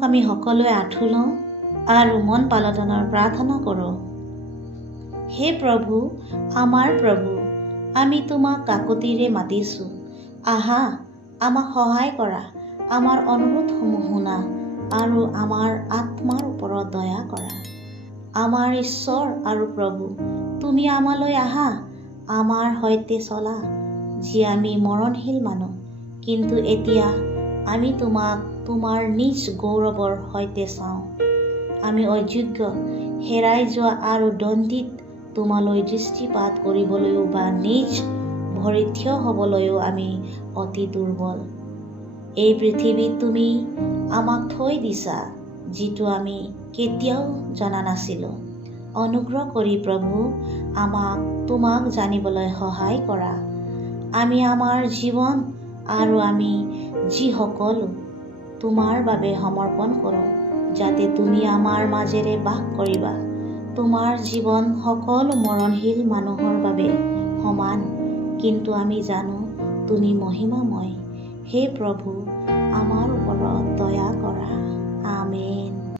আহক আমি সকলোৱে আঁঠু লওঁ আৰু মন পালটনৰ প্ৰাৰ্থনা কৰোঁ। হে প্ৰভু, আমাৰ প্ৰভু, আমি তোমাক কাকুতিৰে মাতিছোঁ। আহা, আমাক সহায় কৰা, আমাৰ অনুৰোধসমূহ শুনা আৰু আমাৰ আত্মাৰ ওপৰত দয়া কৰা। আমাৰ ঈশ্বৰ আৰু প্ৰভু, তুমি আমালৈ আহা, আমাৰ সৈতে চলা, যি আমি মৰণশীল মানুহ, কিন্তু এতিয়া আমি তোমাক তোমাৰ নিজ গৌৰৱৰ সৈতে চাওঁ। আমি অযোগ্য, হেৰাই যোৱা আৰু দণ্ডিত, তোমালৈ দৃষ্টিপাত কৰিবলৈও বা নিজ ভৰিত থিয় হ'বলৈও আমি অতি দুৰ্বল। এই পৃথিৱীত তুমি আমাক থৈ দিছা, যিটো আমি কেতিয়াও জনা নাছিলোঁ। অনুগ্ৰহ কৰি প্ৰভু, আমাক তোমাক জানিবলৈ সহায় কৰা। আমি আমাৰ জীৱন আৰু আমি যি সকলো তোমাৰ বাবে সমৰ্পণ কৰোঁ, যাতে তুমি আমাৰ মাজেৰে বাস কৰিবা। তোমাৰ জীৱন সকলো মৰণশীল মানুহৰ বাবে সমান, কিন্তু আমি জানো তুমি মহিমাময়। হে প্ৰভু, আমাৰ ওপৰত দয়া কৰা। আমেন।